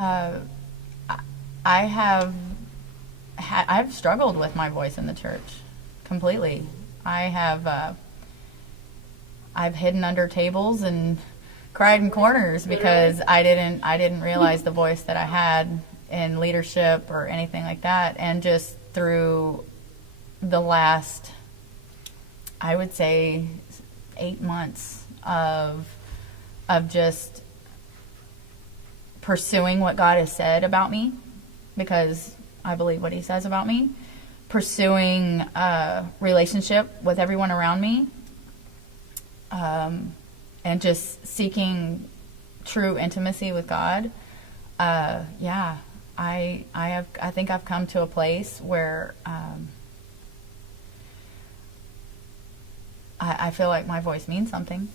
Uh, I have I've struggled with my voice in the church completely. I have I've hidden under tables and cried in corners because I didn't realize the voice that I had in leadership or anything like that. And just through the last, I would say, 8 months of just pursuing what God has said about me, because I believe what He says about me, pursuing a relationship with everyone around me, and just seeking true intimacy with God. Yeah, I think I've come to a place where I feel like my voice means something.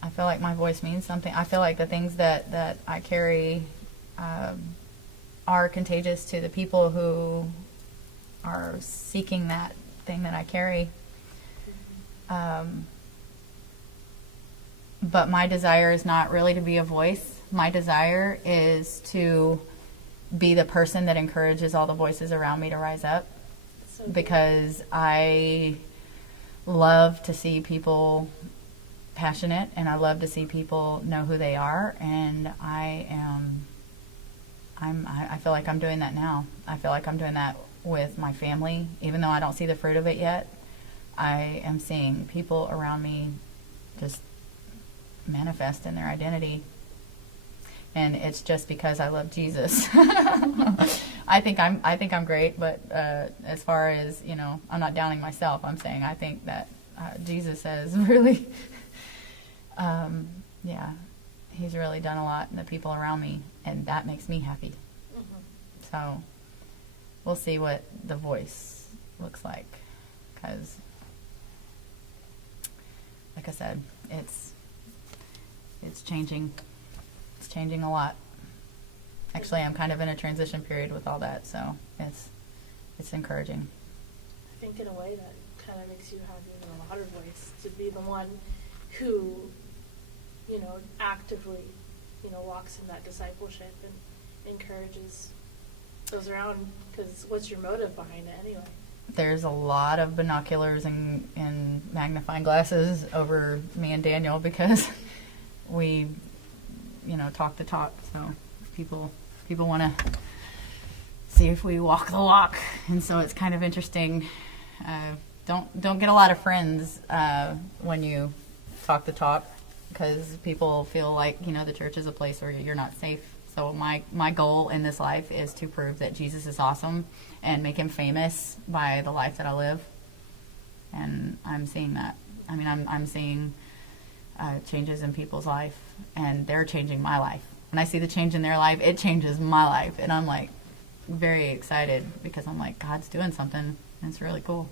I feel like my voice means something. I feel like the things that I carry are contagious to the people who are seeking that thing that I carry. But my desire is not really to be a voice. My desire is to be the person that encourages all the voices around me to rise up. So because I love to see people passionate, and I love to see people know who they are, and I feel like I'm doing that now. I feel like I'm doing that with my family, even though I don't see the fruit of it yet. I am seeing people around me just manifest in their identity, and it's just because I love Jesus. I think I'm great, but as far as, I'm not downing myself. I'm saying I think that Jesus has really, He's really done a lot in the people around me, and that makes me happy. Mm-hmm. So we'll see what the voice looks like, because, like I said, it's changing. It's changing a lot. Actually, I'm kind of in a transition period with all that, so it's encouraging. I think in a way that kind of makes you have even a louder voice, to be the one who, actively, walks in that discipleship and encourages those around. Because what's your motive behind it anyway? There's a lot of binoculars and magnifying glasses over me and Daniel, because we, talk the talk. So people want to see if we walk the walk, and so it's kind of interesting. Don't get a lot of friends when you talk the talk, because people feel like the church is a place where you're not safe. So my goal in this life is to prove that Jesus is awesome and make Him famous by the life that I live, and I'm seeing that. I mean, I'm seeing changes in people's life, and they're changing my life. When I see the change in their life, it changes my life, and I'm like very excited, because I'm like, God's doing something, and it's really cool.